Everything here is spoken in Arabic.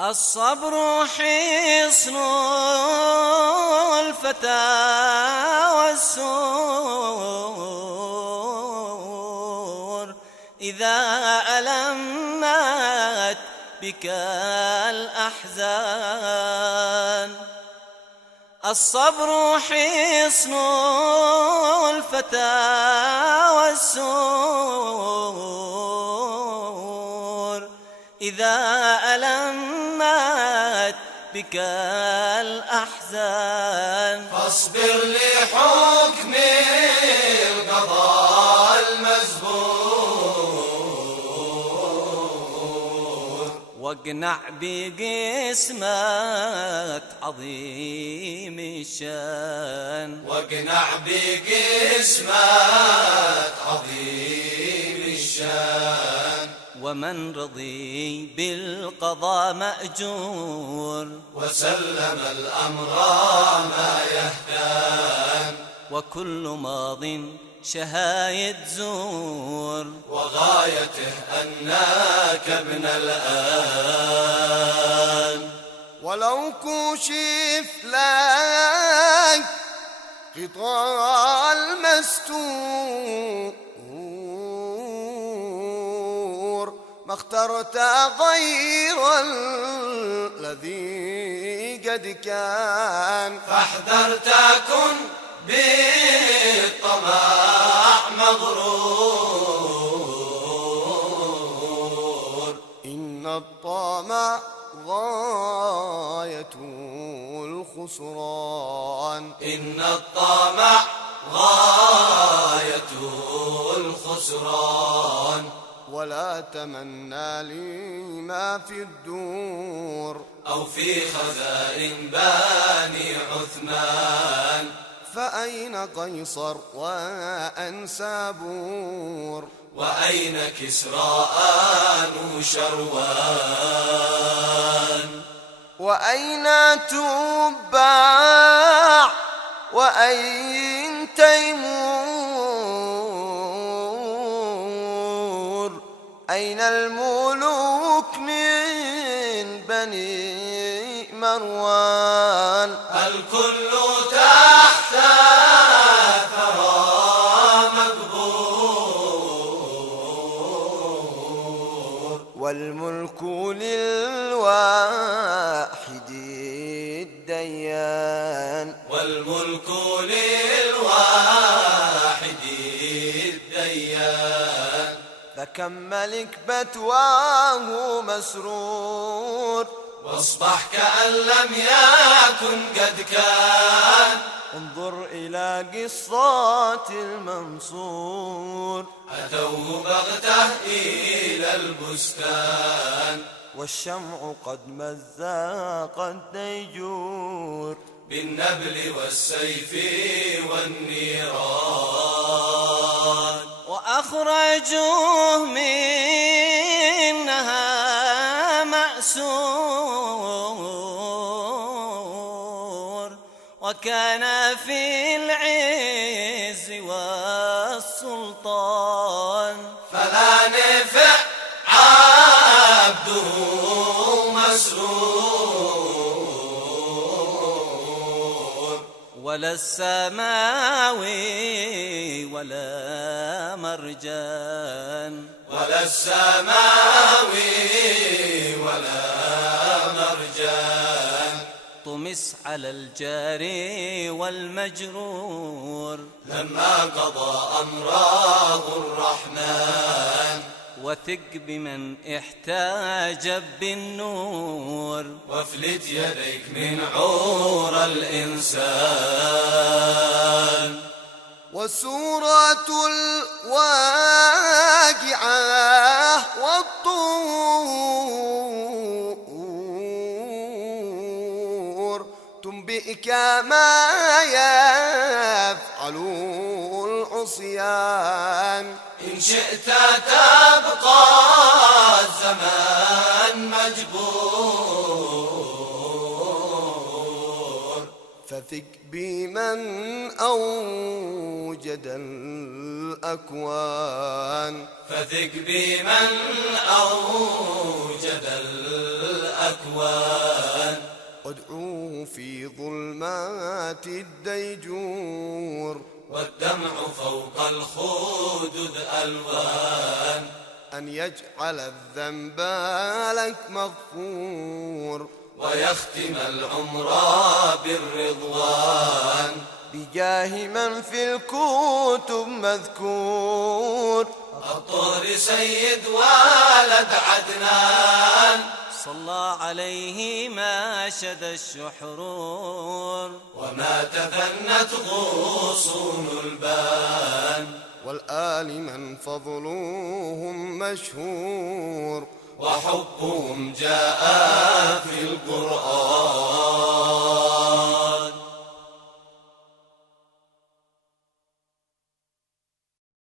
الصبر حصن الفتى والسور إذا ألمت بك الأحزان. الصبر حصن الفتى والسور إذا ألمت بك الأحزان. فاصبر لحكم القضاء المزبور واقنع بقسمة عظيم الشان. واقنع بقسمة عظيم الشان. ومن رضي بالقضاء مأجور وسلم الأمر ما يهتان. وكل ماض شهايد زور وغايته أنك ابن الآن. ولو كشف لك غطاء المستور ما اخترت غير الذي قد كان. فاحذر تكن بالطمع مغرور. إن الطمع غاية الخسران. إن الطمع غاية الخسران. ولا تمنى لما في الدور أو في خزائن بني عثمان. فأين قيصر وأنسابور وأين كسرى أنوشروان. وأين تباع وأين تيمور. أين الملوك من بني مروان. الكل تحت ثرى مقبور. والملك للواحد الديان. والملك للواحد الديان. فكم ملك بتواه مسرور. واصبح كأن لم يكن قد كان. انظر إلى قصات المنصور. أتوه بغته إلى البستان. والشمع قد مزق الديجور. بالنبل والسيف والنيران. وأخرجوه منها مأسور وكان في العز والسلطان. فلا نفع عبده مسرور. ولا السماوي ولا مرجان. ولا السماوي ولا مرجان. طمس على الجاري والمجرور لما قضى أمره الرحمن. وثق بمن احتاج بالنور. وافلت يديك من عور الإنسان. وسورة الواقعة والطور تنبئك ما يفعل العصيان. إن شئت تبقى الزمان مجبور. فثق بمن أوجد الأكوان. فثق بمن أوجد الأكوان. الأكوان. وادعوه في ظلمات الديجور والدمع فوق الخدود ألوان. أن يجعل الذنب لك مغفور ويختم العمر بالرضوان. بجاه من في الكتب مذكور الطهر سيد ولد عدنان. صلى عليه ما شد الشحرور وما تفنت غصون البان. والآل من فضلهم مشهور وحبهم جاء في القرآن.